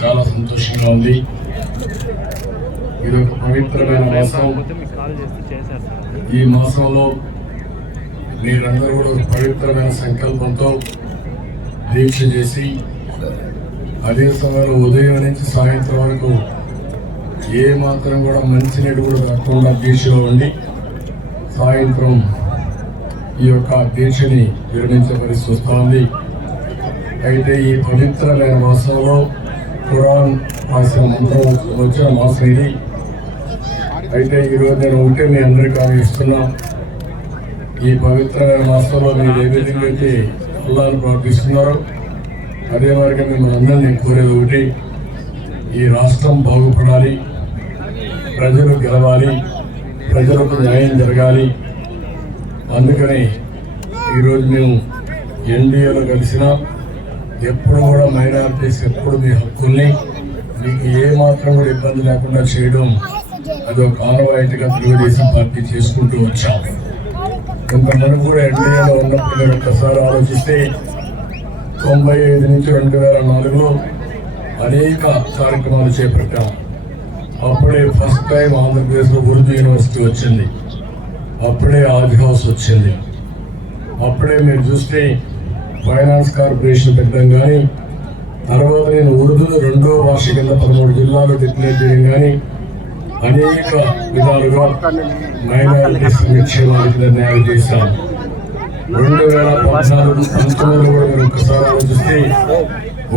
చాలా సంతోషంగా ఉంది ఇది ఒక పవిత్రమైన మాసం ఈ మాసంలో మీరందరూ కూడా ఒక పవిత్రమైన సంకల్పంతో దీక్ష చేసి అదే సమయంలో ఉదయం నుంచి సాయంత్రం వరకు ఏ మాత్రం కూడా మంచినీడు కూడా కాకుండా దీక్షలో ఉండి సాయంత్రం ఈ యొక్క దీక్షని విరమించే పరిస్థితి వస్తోంది. అయితే ఈ పవిత్రమైన మాసంలో ఖురాన్ మాసం మంత్రం వచ్చిన మాసం ఇది. అయితే ఈరోజు నేను ఒకటే మీ అందరికీ హామీ ఈ పవిత్రమైన మాసంలో మీరు ఏ విధంగా అయితే అల్లాను ప్రార్థిస్తున్నారో అదే మాదిరిగా మిమ్మల్ని అందరూ నేను కోరేది ఒకటి. ఈ రాష్ట్రం బాగుపడాలి ప్రజలు గెలవాలి ప్రజలకు న్యాయం జరగాలి. అందుకని ఈరోజు మేము ఎన్డీఏలో కలిసినా ఎప్పుడు కూడా మైనారిటీస్ ఎప్పుడు మీ హక్కుల్ని మీకు ఏ మాత్రం కూడా ఇబ్బంది లేకుండా చేయడం అది ఒక ఆనవాయితీగా తెలుగుదేశం పార్టీ చేసుకుంటూ వచ్చాం. ఇంతమంది కూడా ఎన్డీఏలో ఉన్నప్పుడు మీరు ఒక్కసారి ఆలోచిస్తే తొంభై ఐదు నుంచి రెండు వేల నాలుగులో అనేక కార్యక్రమాలు చేపట్టాం. అప్పుడే ఫస్ట్ టైం ఆంధ్రప్రదేశ్లో ఉర్దూ యూనివర్సిటీ వచ్చింది. అప్పుడే ఆది హౌస్ వచ్చింది. అప్పుడే మీరు చూస్తే ఫైనాన్స్ కార్పొరేషన్ పెట్టడం కానీ తర్వాత నేను ఉర్దూను రెండో భాష కింద పదమూడు జిల్లాలు డిక్లేర్ చేయడం కానీ అనేక విధాలుగా మైనారిటీస్ సంక్షేమానికి నిర్ణయాలు చేశాను. రెండు వేల పద్నాలుగు పంతొమ్మిదిలో కూడా మీరు ఒకసారి ఆలోచిస్తే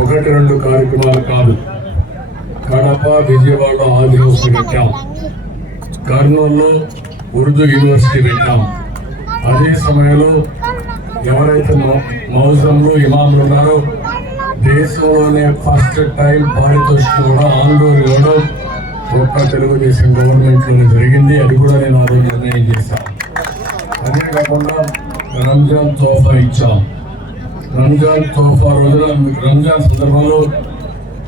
ఒకటి రెండు కార్యక్రమాలు కాదు. కడప విజయవాడ ఆది హౌస్ పెట్టాం కర్నూలులో ఉర్దూ యూనివర్సిటీ పెట్టాం. అదే సమయంలో ఎవరైతే మౌ- మౌజంలు ఇమాములు ఉన్నారో దేశంలోనే ఫస్ట్ టైం పారితోషికం కూడా ఆందోళన ఇవ్వడం ఒక్క తెలుగుదేశం గవర్నమెంట్ జరిగింది. అది కూడా నేను ఆ రోజు నిర్ణయం చేశాను. అదే కాకుండా రంజాన్ తోఫా ఇచ్చాం. రంజాన్ తోఫా రోజున రంజాన్ సందర్భంలో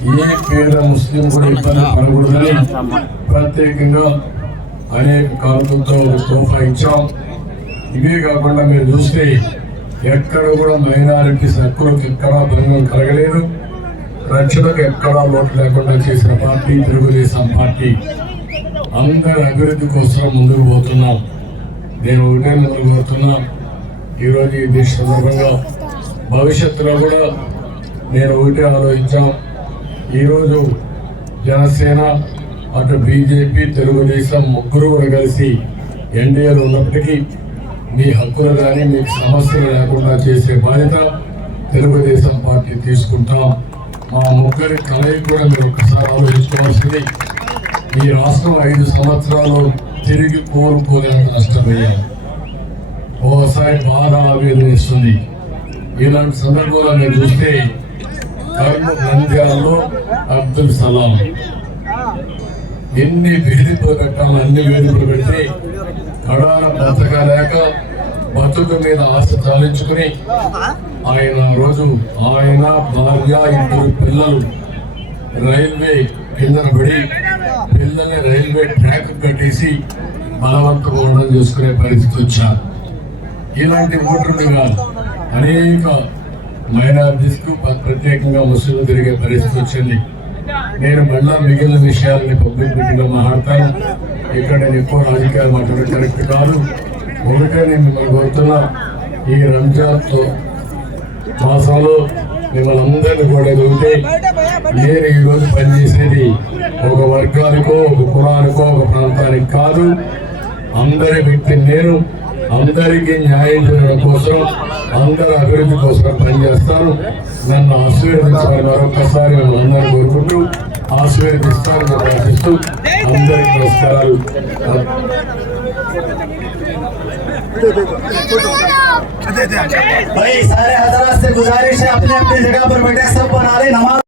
ఏ పేద ముస్లిం కూడా ఇబ్బంది పడకూడదని ప్రత్యేకంగా అనేక కారణంతో ఒక తోఫా ఇచ్చాం. ఇవే కాకుండా మీరు చూస్తే ఎక్కడ కూడా మైనారిటీస్ హక్కులకు ఎక్కడా భంగం కలగలేదు. రక్షణకు ఎక్కడా లోటు లేకుండా చేసిన పార్టీ తెలుగుదేశం పార్టీ. అందరి అభివృద్ధి కోసం ముందుకు పోతున్నాం. నేను ఒకటే ముందుకు పోతున్నా. ఈరోజు ఈ దేశ సందర్భంగా భవిష్యత్తులో కూడా నేను ఒకటే ఆలోచించాం. ఈరోజు జనసేన అటు బీజేపీ తెలుగుదేశం ముగ్గురు కూడా కలిసి ఎన్డీఏలు ఉన్నప్పటికీ మీ హక్కులు కానీ మీకు సమస్యలు లేకుండా చేసే బాధ్యత తెలుగుదేశం పార్టీ తీసుకుంటాం. మా ముగ్గురి కలయి కూడా మీరు ఒకసారి ఆలోచించుకోవాల్సింది ఈ రాష్ట్రం ఐదు సంవత్సరాలు తిరిగి కోరుకోలేని నష్టమయ్యాం ఓసారి బాధ ఆవేదనిస్తుంది. ఇలాంటి సందర్భంలో మీరు చూస్తే కర్మ నంద్యాలలో అబ్దుల్ సలాం ఎన్ని వేదికలు పెట్టాలి అన్ని వేదికలు పెట్టి కడాన బతకలేక బతుకు మీద ఆశ చాలించుకుని ఆయన రోజు ఆయన భార్య ఇద్దరు పిల్లలు రైల్వే కిందన పడి పిల్లల్ని రైల్వే ట్రాక్ కట్టేసి బలవంతం ఉండడం చేసుకునే పరిస్థితి వచ్చారు ఇలాంటి ఓటర్లు కాదు అనేక మైనారిటీస్కు ప్రత్యేకంగా ముస్లింలు తిరిగే పరిస్థితి వచ్చింది. నేను మళ్ళా మిగిలిన విషయాలని పబ్లిక్ మీటింగ్లో మాట్లాడతాను ఇక్కడ నేను ఎక్కువ రాజకీయాలు మాట్లాడడం కరెక్ట్ కాదు. ఒకటే నేను మిమ్మల్ని కోరుతున్నా ఈ రంజాన్ మాసంలో మిమ్మల్ని అందరినీ కూడా ఉంటే నేను ఈరోజు పనిచేసేది ఒక వర్గానికో ఒక కులానికో ఒక ప్రాంతానికి కాదు. అందరి వ్యక్తి నేను అందరికీ న్యాయం చేయడం కోసం అందరి అభివృద్ధి కోసం పనిచేస్తాను నన్ను ఆశీర్వదించాలని మరొకసారి మిమ్మల్ని అందరూ కోరుకుంటూ ఆశీర్వదిస్తాను ఆశిస్తూ అందరికీ నమస్కారాలు भाई सारे हजरात से गुजारिश है अपने अपने जगह पर बैठे सब बना ले नमाज